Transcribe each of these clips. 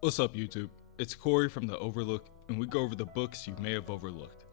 What's up, YouTube? It's Corey from the OverLook, and we go over the books you may have overlooked.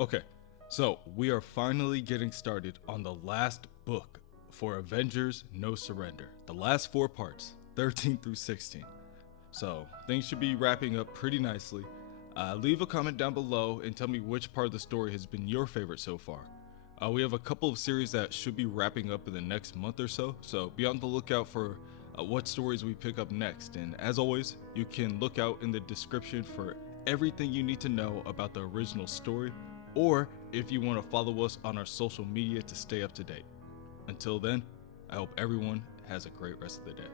Okay, so we are finally getting started on the last book for Avengers No Surrender. The last 4 parts, 13 through 16. So things should be wrapping up pretty nicely. Leave a comment down below and tell me which part of the story has been your favorite so far. We have a couple of series that should be wrapping up in the next month or so be on the lookout for what stories we pick up next. And as always, you can look out in the description for everything you need to know about the original story, or if you want to follow us on our social media to stay up to date. Until then, I hope everyone has a great rest of the day.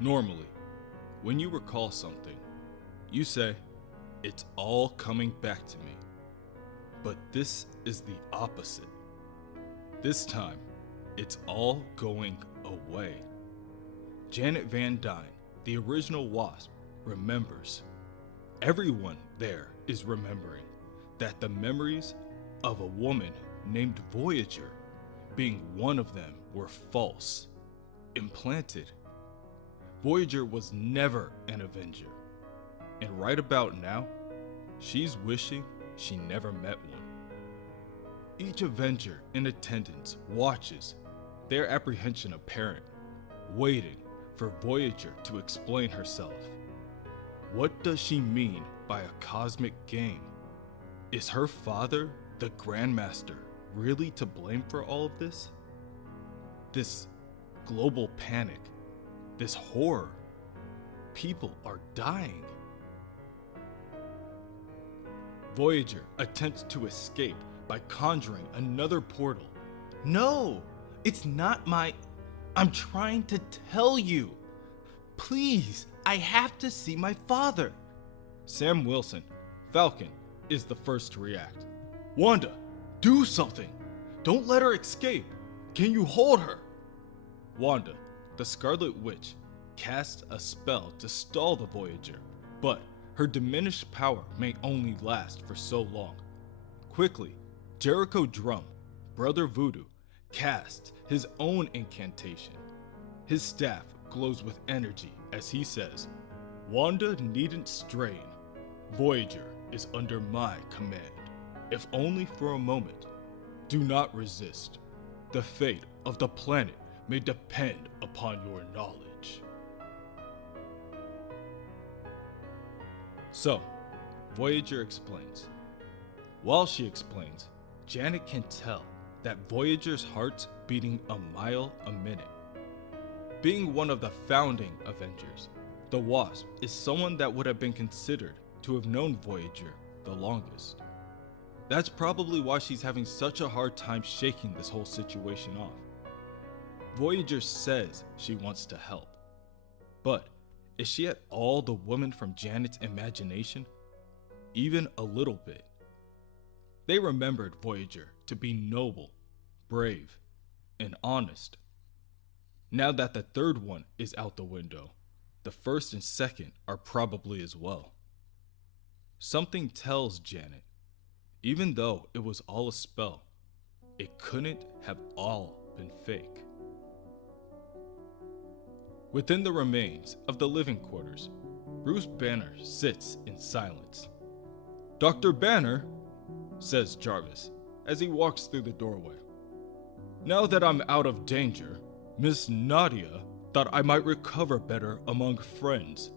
Normally, when you recall something, you say, "It's all coming back to me." But this is the opposite. This time, it's all going away. Janet Van Dyne, the original Wasp, remembers. Everyone there is remembering that the memories of a woman named Voyager, being one of them, were false, implanted. Voyager was never an Avenger, and right about now, she's wishing she never met one. Each Avenger in attendance watches, their apprehension apparent, waiting for Voyager to explain herself. What does she mean by a cosmic game? Is her father, the Grandmaster, really to blame for all of this? This global panic, this horror, people are dying. Voyager attempts to escape by conjuring another portal. No, it's not I'm trying to tell you. Please, I have to see my father. Sam Wilson, Falcon, is the first to react. Wanda, do something. Don't let her escape. Can you hold her? Wanda, the Scarlet Witch, casts a spell to stall the Voyager, but her diminished power may only last for so long. Quickly, Jericho Drum, Brother Voodoo, casts his own incantation. His staff glows with energy as he says, "Wanda needn't strain. Voyager is under my command. If only for a moment. Do not resist. The fate of the planet may depend upon your knowledge." So, Voyager explains. While she explains, Janet can tell that Voyager's heart's beating a mile a minute. Being one of the founding Avengers, the Wasp is someone that would have been considered to have known Voyager the longest. That's probably why she's having such a hard time shaking this whole situation off. Voyager says she wants to help, but is she at all the woman from Janet's imagination? Even a little bit. They remembered Voyager to be noble, brave, and honest. Now that the third one is out the window, the first and second are probably as well. Something tells Janet, even though it was all a spell, it couldn't have all been fake. Within the remains of the living quarters, Bruce Banner sits in silence. "Dr. Banner," says Jarvis as he walks through the doorway. "Now that I'm out of danger, Miss Nadia thought I might recover better among friends.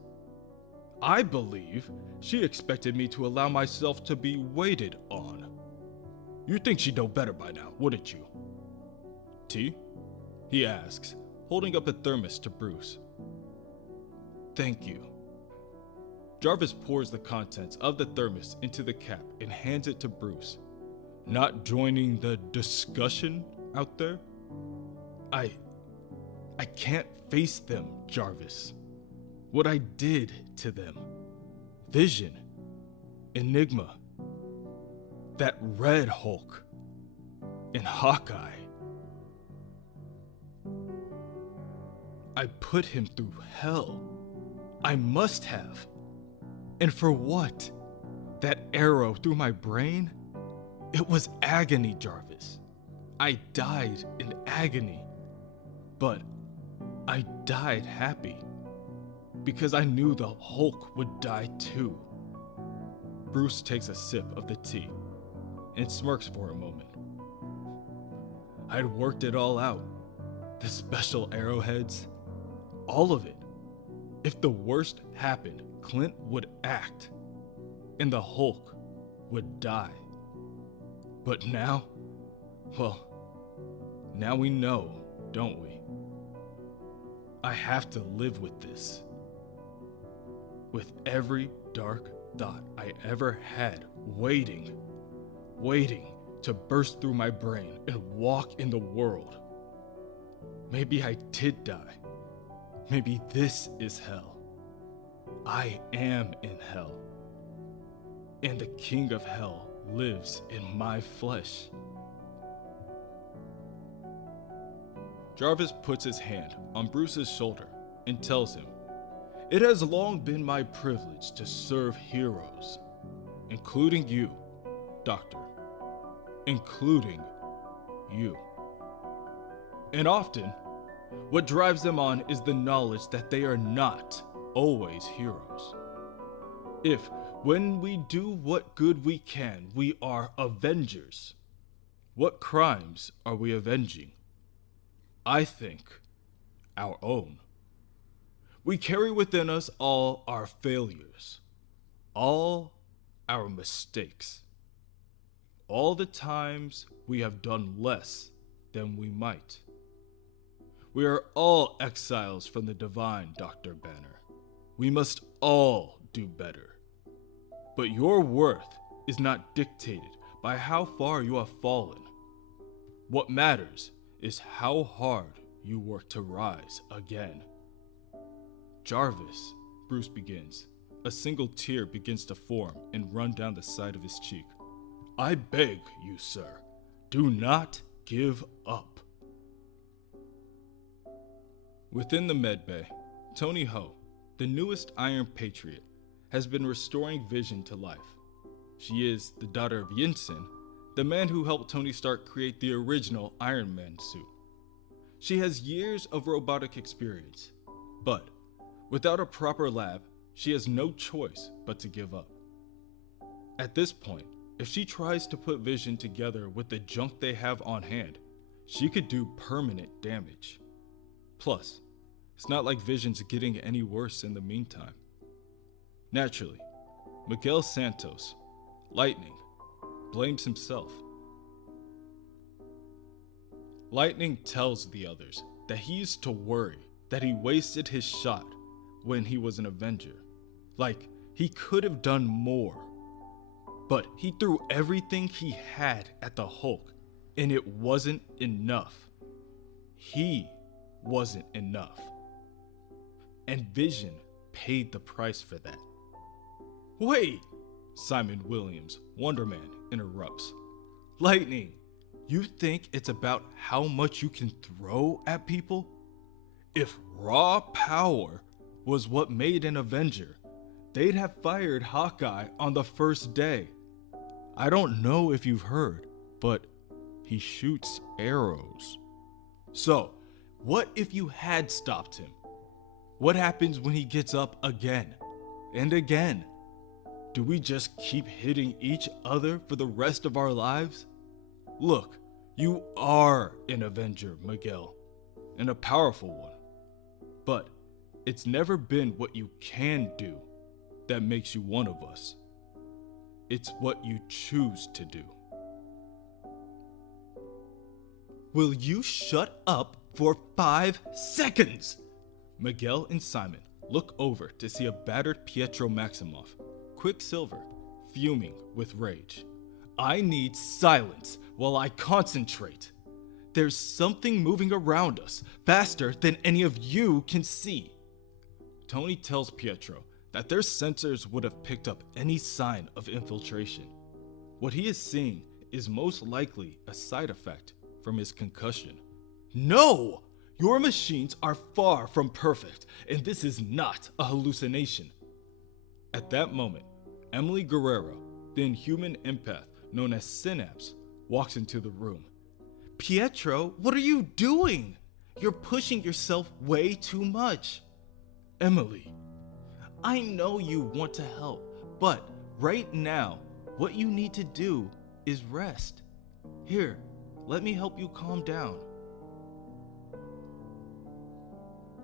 I believe she expected me to allow myself to be waited on. You'd think she'd know better by now, wouldn't you?" "Tea?" he asks, holding up a thermos to Bruce. "Thank you." Jarvis pours the contents of the thermos into the cap and hands it to Bruce. "Not joining the discussion out there?" I can't face them, Jarvis. What I did to them. Vision. Enigma. That Red Hulk. And Hawkeye. I put him through hell. I must have. And for what? That arrow through my brain? It was agony, Jarvis. I died in agony. But I died happy because I knew the Hulk would die too. Bruce takes a sip of the tea and smirks for a moment. I'd worked it all out. The special arrowheads, all of it. If the worst happened, Clint would act, and the Hulk would die. But now, well, now we know, don't we? I have to live with this. With every dark thought I ever had waiting to burst through my brain and walk in the world. Maybe I did die. Maybe this is hell. I am in hell. And the king of hell lives in my flesh. Jarvis puts his hand on Bruce's shoulder and tells him, "It has long been my privilege to serve heroes, including you, Doctor. Including you. And often, what drives them on is the knowledge that they are not always heroes. If, when we do what good we can, we are Avengers, what crimes are we avenging? I think our own. We carry within us all our failures, all our mistakes, all the times we have done less than we might. We are all exiles from the divine, Dr. Banner. We must all do better. But your worth is not dictated by how far you have fallen. What matters is how hard you work to rise again." "Jarvis," Bruce begins. A single tear begins to form and run down the side of his cheek. "I beg you, sir, do not give up." Within the medbay, Tony Ho, the newest Iron Patriot, has been restoring Vision to life. She is the daughter of Yinsen, the man who helped Tony Stark create the original Iron Man suit. She has years of robotic experience, but without a proper lab, she has no choice but to give up. At this point, if she tries to put Vision together with the junk they have on hand, she could do permanent damage. Plus, it's not like Vision's getting any worse in the meantime. Naturally, Miguel Santos, Lightning, blames himself. Lightning tells the others that he used to worry that he wasted his shot when he was an Avenger. Like, he could have done more. But he threw everything he had at the Hulk, and it wasn't enough. He wasn't enough. And Vision paid the price for that. "Wait!" Simon Williams, Wonder Man, interrupts. "Lightning, you think it's about how much you can throw at people? If raw power was what made an Avenger, they'd have fired Hawkeye on the first day. I don't know if you've heard, but he shoots arrows. So, what if you had stopped him? What happens when he gets up again and again? Do we just keep hitting each other for the rest of our lives? Look, you are an Avenger, Miguel, and a powerful one. But it's never been what you can do that makes you one of us. It's what you choose to do." "Will you shut up for 5 seconds?" Miguel and Simon look over to see a battered Pietro Maximoff, Quicksilver, fuming with rage. "I need silence while I concentrate. There's something moving around us faster than any of you can see." Tony tells Pietro that their sensors would have picked up any sign of infiltration. What he is seeing is most likely a side effect from his concussion. "No! Your machines are far from perfect, and this is not a hallucination." At that moment, Emily Guerrero, the inhuman empath known as Synapse, walks into the room. "Pietro, what are you doing? You're pushing yourself way too much. Emily, I know you want to help, but right now, what you need to do is rest. Here, let me help you calm down.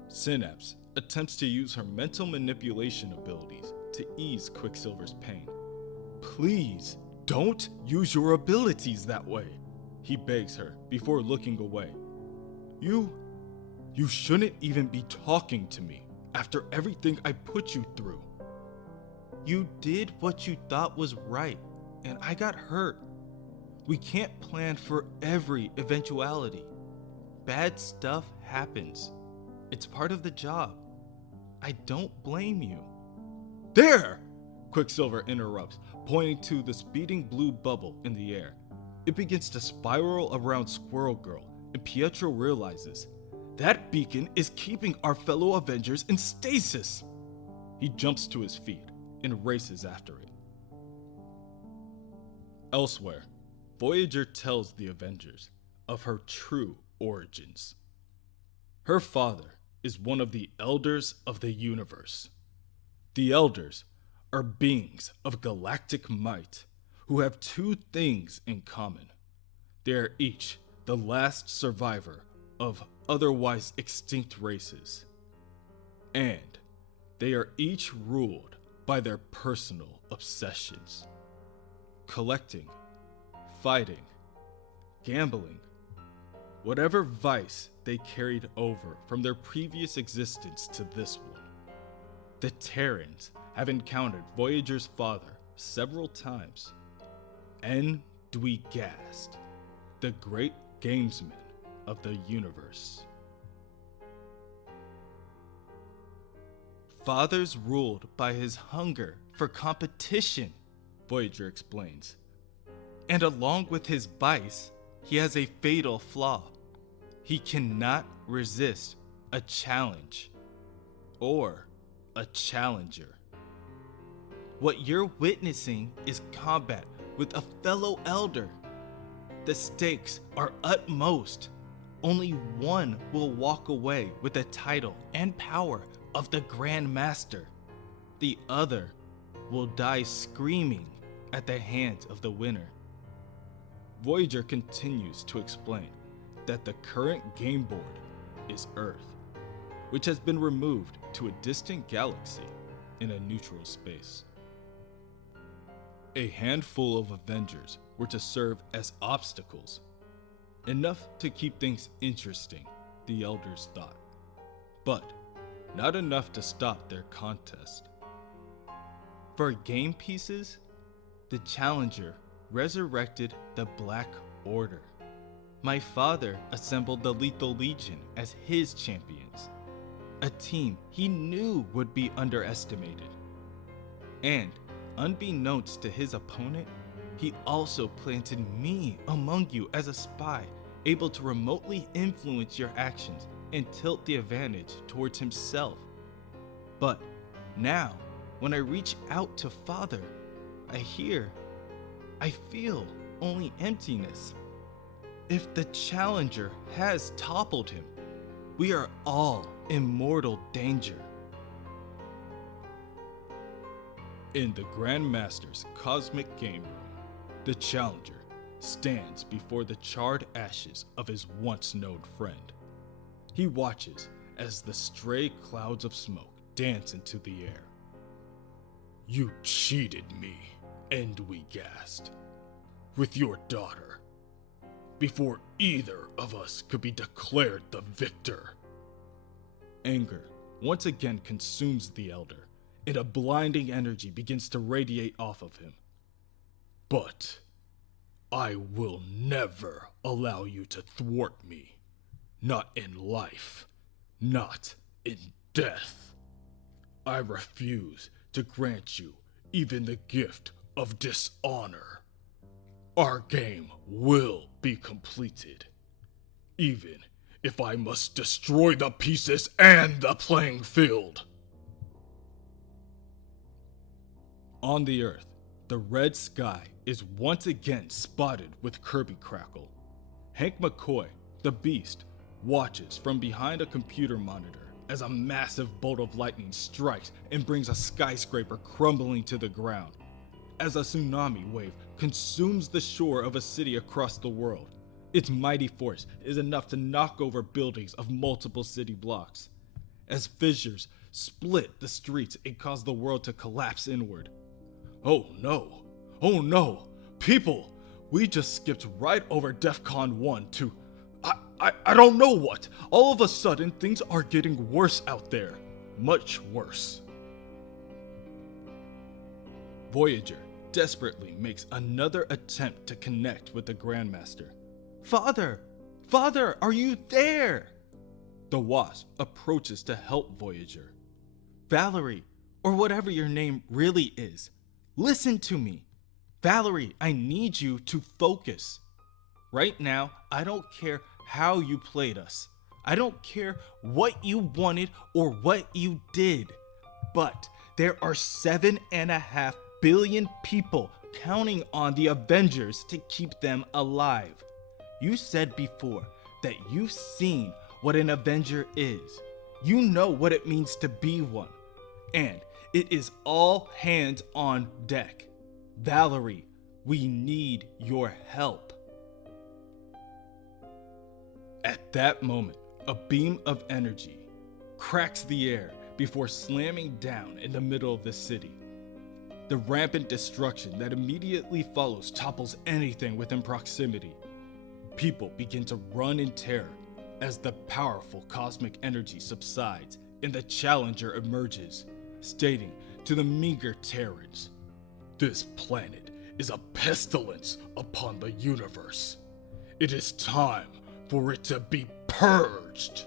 Synapse attempts to use her mental manipulation abilities to ease Quicksilver's pain. Please, don't use your abilities that way, he begs her before looking away. You shouldn't even be talking to me after everything I put you through. You did what you thought was right, and I got hurt. We can't plan for every eventuality. Bad stuff happens. It's part of the job. I don't blame you. There! Quicksilver interrupts, pointing to the speeding blue bubble in the air. It begins to spiral around Squirrel Girl, and Pietro realizes that beacon is keeping our fellow Avengers in stasis. He jumps to his feet and races after it. Elsewhere, Voyager tells the Avengers of her true origins. Her father is one of the Elders of the universe. The Elders are beings of galactic might who have two things in common. They are each the last survivor of otherwise extinct races, and they are each ruled by their personal obsessions. Collecting, fighting, gambling, whatever vice they carried over from their previous existence to this one. The Terrans have encountered Voyager's father several times. Gast, the great gamesman of the universe. Father's ruled by his hunger for competition, Voyager explains. And along with his vice, he has a fatal flaw. He cannot resist a challenge or a challenger. What you're witnessing is combat with a fellow elder. The stakes are utmost. Only one will walk away with the title and power of the Grandmaster. The other will die screaming at the hands of the winner. Voyager continues to explain that the current game board is Earth, which has been removed to a distant galaxy in a neutral space. A handful of Avengers were to serve as obstacles, enough to keep things interesting, the Elders thought, but not enough to stop their contest. For game pieces, the Challenger resurrected the Black Order. My father assembled the Lethal Legion as his champions, a team he knew would be underestimated. And unbeknownst to his opponent, he also planted me among you as a spy, able to remotely influence your actions and tilt the advantage towards himself. But now, when I reach out to Father, I feel only emptiness. If the Challenger has toppled him, we are all in mortal danger. In the Grandmaster's cosmic game room, the Challenger stands before the charred ashes of his once-known friend. He watches as the stray clouds of smoke dance into the air. You cheated me, Gast, with your daughter, before either of us could be declared the victor. Anger once again consumes the Elder, and a blinding energy begins to radiate off of him. But I will never allow you to thwart me. Not in life, not in death. I refuse to grant you even the gift of dishonor. Our game will be completed, even if I must destroy the pieces and the playing field. On the Earth, the red sky is once again spotted with Kirby Crackle. Hank McCoy, the Beast, watches from behind a computer monitor as a massive bolt of lightning strikes and brings a skyscraper crumbling to the ground. As a tsunami wave consumes the shore of a city across the world, its mighty force is enough to knock over buildings of multiple city blocks. As fissures split the streets and cause the world to collapse inward. Oh no! Oh no! People! We just skipped right over DEFCON 1 to... I don't know what! All of a sudden, things are getting worse out there. Much worse. Voyager desperately makes another attempt to connect with the Grandmaster. Father! Father, are you there? The Wasp approaches to help Voyager. Valarie, or whatever your name really is, listen to me. Valarie, I need you to focus. Right now, I don't care how you played us. I don't care what you wanted or what you did. But there are 7.5 billion people counting on the Avengers to keep them alive. You said before that you've seen what an Avenger is. You know what it means to be one. And it is all hands on deck. Valarie, we need your help. At that moment, a beam of energy cracks the air before slamming down in the middle of the city. The rampant destruction that immediately follows topples anything within proximity. People begin to run in terror as the powerful cosmic energy subsides and the Challenger emerges, stating to the meager Terrans, "This planet is a pestilence upon the universe. It is time for it to be purged."